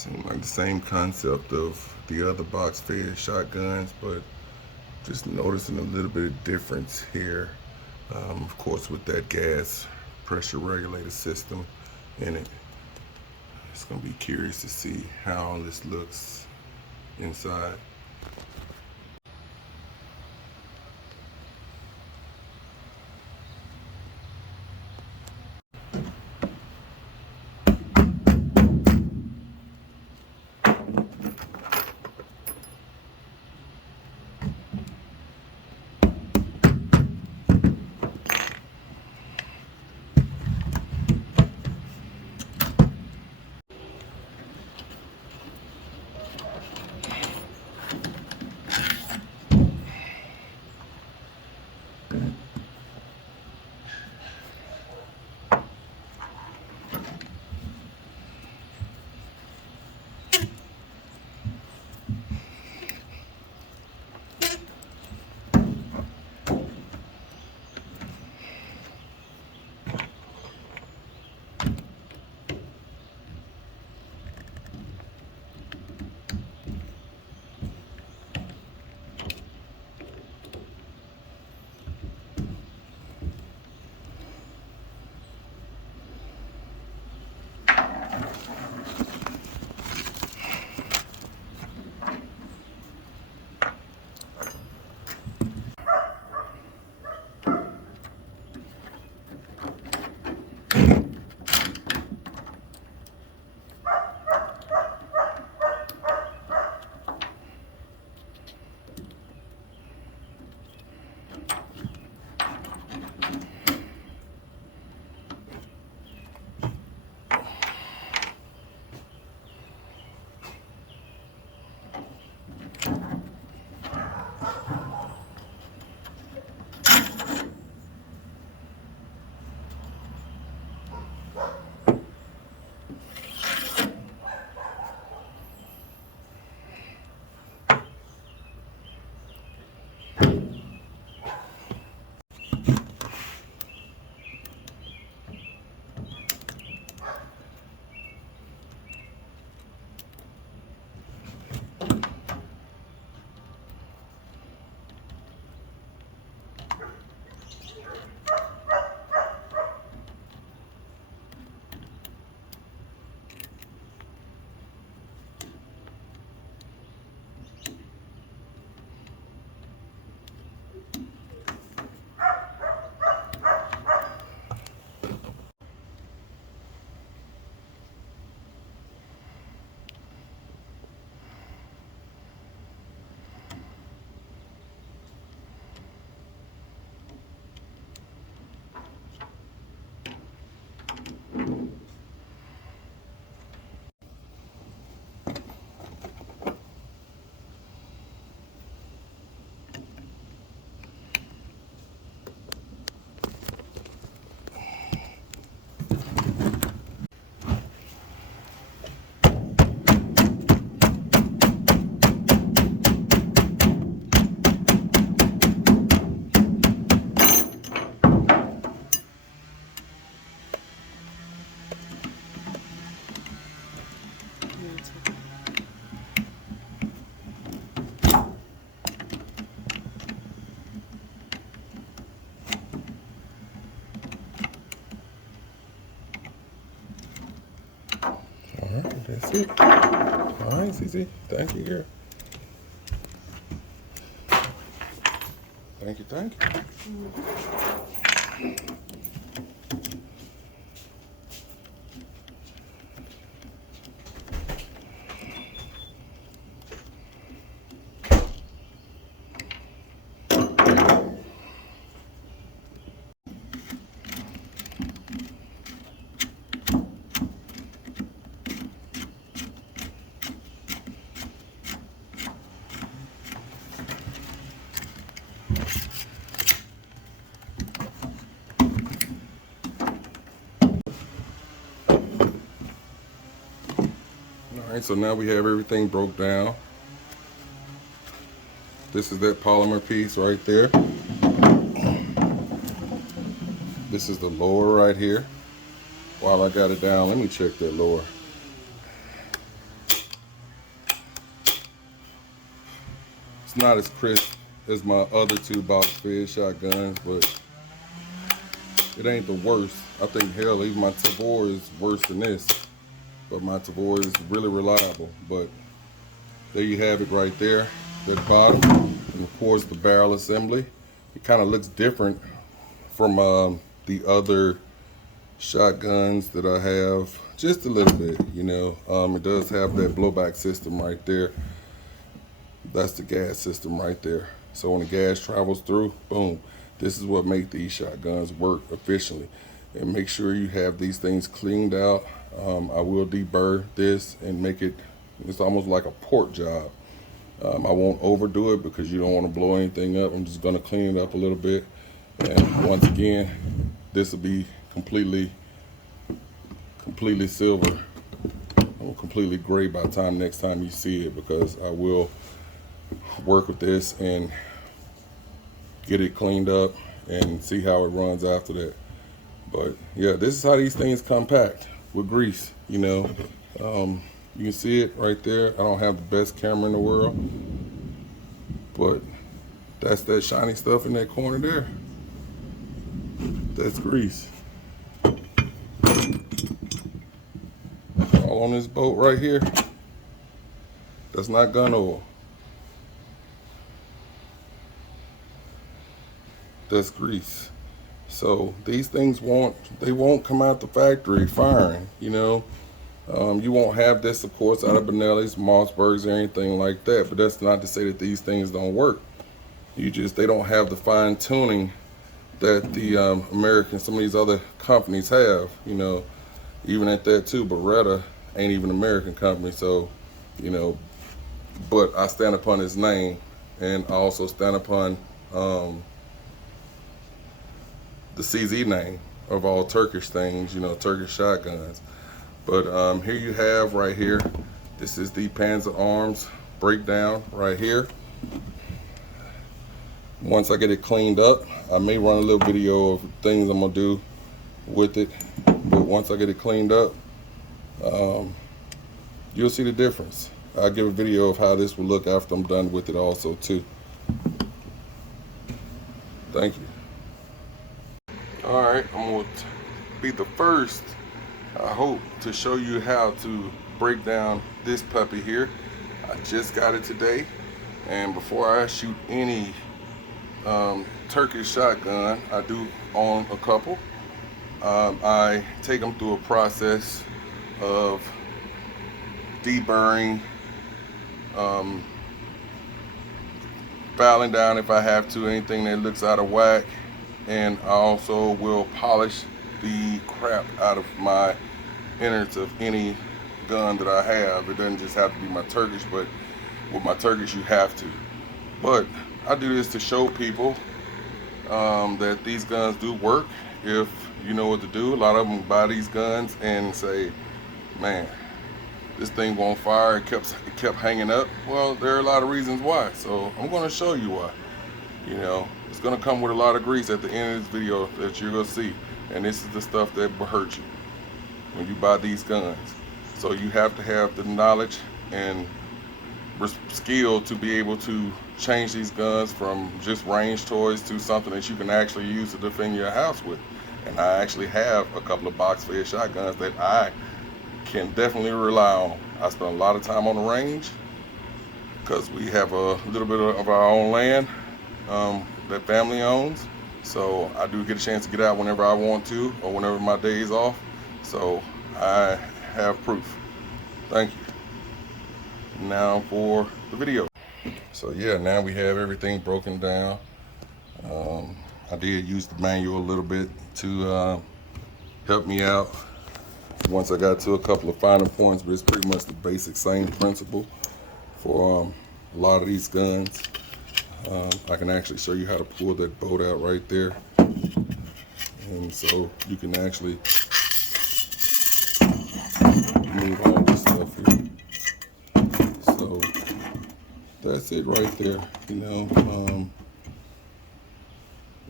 Seems like the same concept of the other box fed shotguns, but just noticing a little bit of difference here. Of course, with that gas pressure regulator system in it. It's gonna be curious to see how all this looks inside. Alright, that's it. Alright, CC. Thank you here. Thank you, thank you. Alright, so now we have everything broke down. This is that polymer piece right there. This is the lower right here. While I got it down, let me check that lower. not as crisp as my other two box fed shotguns, but it ain't the worst. I think hell, even my Tavor is worse than this, but my Tavor is really reliable. But there you have it right there, that bottom, and of course the barrel assembly. It kind of looks different from the other shotguns that I have, just a little bit, you know. It does have that blowback system right there. That's the gas system right there. So when the gas travels through, boom, this is what makes these shotguns work efficiently. And make sure you have these things cleaned out. I will deburr this and make it, it's almost like a port job. I won't overdo it because you don't want to blow anything up. I'm just going to clean it up a little bit. And once again, this will be completely silver or completely gray by the time next time you see it, because I will work with this and get it cleaned up and see how it runs after that. But yeah, this is how these things compact with grease, you know. You can see it right there. I don't have the best camera in the world, but that's that shiny stuff in that corner there. That's grease. All on this boat right here. That's not gun oil. That's grease. So these things won't come out the factory firing, you know. You won't have this, of course, out of Benelli's, Mossberg's, or anything like that. But that's not to say that these things don't work. They don't have the fine tuning that the some of these other companies have, you know. Even at that too, Beretta ain't even an American company, so, you know. But I stand upon his name, and I also stand upon the CZ name of all Turkish things, you know, Turkish shotguns. But here you have right here, this is the Panzer Arms breakdown right here. Once I get it cleaned up, I may run a little video of things I'm gonna do with it. But once I get it cleaned up, you'll see the difference. I'll give a video of how this will look after I'm done with it also too. Thank you. All right, I'm gonna be the first, I hope, to show you how to break down this puppy here. I just got it today, and before I shoot any Turkish shotgun, I do own a couple. I take them through a process of deburring, filing down if I have to, anything that looks out of whack, and I also will polish the crap out of my innards of any gun that I have. It doesn't just have to be my Turkish, but with my Turkish you have to. But I do this to show people that these guns do work if you know what to do. A lot of them buy these guns and say, man, this thing won't fire, it kept hanging up. Well, there are a lot of reasons why, so I'm going to show you why. You know, it's going to come with a lot of grease at the end of this video that you're going to see, and this is the stuff that will hurt you when you buy these guns. So you have to have the knowledge and skill to be able to change these guns from just range toys to something that you can actually use to defend your house with. And I actually have a couple of box fed shotguns that I can definitely rely on. I spend a lot of time on the range because we have a little bit of our own land that family owns. So I do get a chance to get out whenever I want to or whenever my day is off. So I have proof. Thank you. Now for the video. So yeah, now we have everything broken down. I did use the manual a little bit to help me out once I got to a couple of finer points, but it's pretty much the basic same principle for a lot of these guns. I can actually show you how to pull that bolt out right there, and so you can actually move all this stuff here. So that's it right there, you know.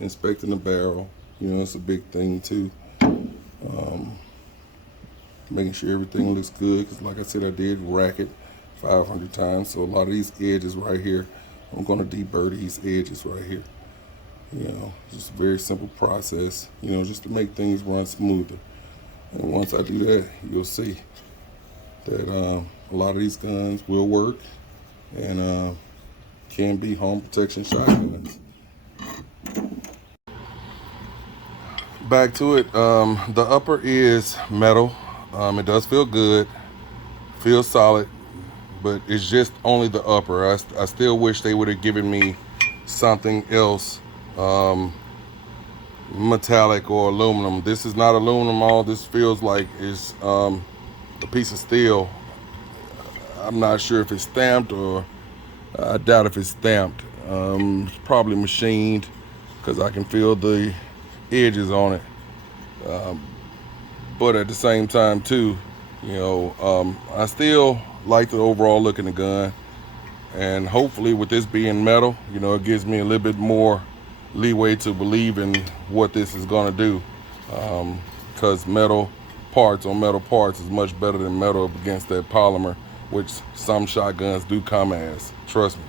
Inspecting the barrel, you know, it's a big thing too. Making sure everything looks good, because like I said, I did rack it 500 times, so a lot of these edges right here I'm gonna deburr these edges right here. You know, just a very simple process, you know, just to make things run smoother. And once I do that, you'll see that a lot of these guns will work and can be home protection shotguns. Back to it, the upper is metal. It does feel good, feels solid, but it's just only the upper. I still wish they would have given me something else, metallic or aluminum. This is not aluminum. All this feels like is a piece of steel. I'm not sure if it's stamped, or I doubt if it's stamped. It's probably machined because I can feel the edges on it. But at the same time too, you know, I still like the overall look in the gun. And hopefully with this being metal, you know, it gives me a little bit more leeway to believe in what this is gonna do. Because metal parts on metal parts is much better than metal up against that polymer, which some shotguns do come as, trust me.